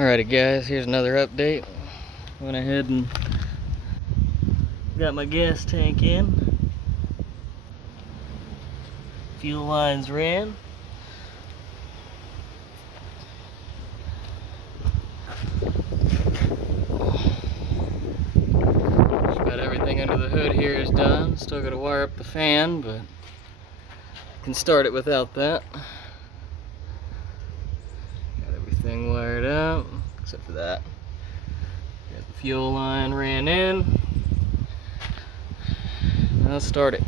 Alrighty guys, here's another update. Went ahead and got my gas tank in. Fuel lines ran. Just about everything under the hood here is done. Still gotta wire up the fan, but I can start it without that. Got everything wired up, except for that. Got the fuel line ran in. Now let's start it.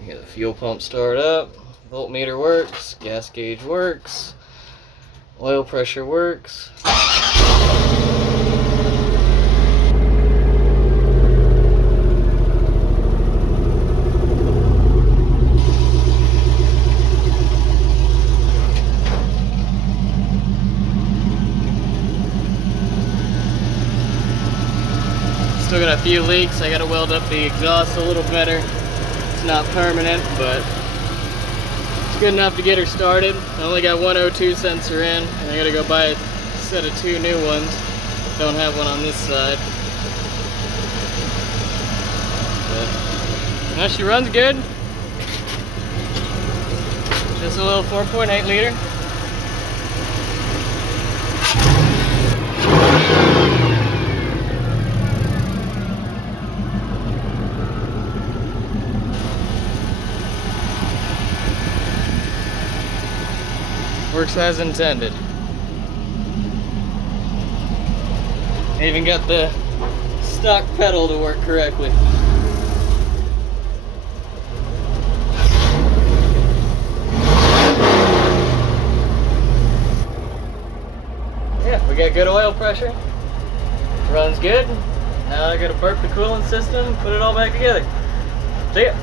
You get the fuel pump start up, voltmeter works, gas gauge works, oil pressure works. Still got a few leaks. I gotta weld up the exhaust a little better. It's not permanent, but it's good enough to get her started. I only got one O2 sensor in, and I gotta go buy a set of 2 new ones. Don't have one on this side. But, no, she runs good. Just a little 4.8 liter. Works as intended. I even got the stock pedal to work correctly. Yeah, we got good oil pressure. Runs good. Now I gotta burp the coolant system, put it all back together. See ya.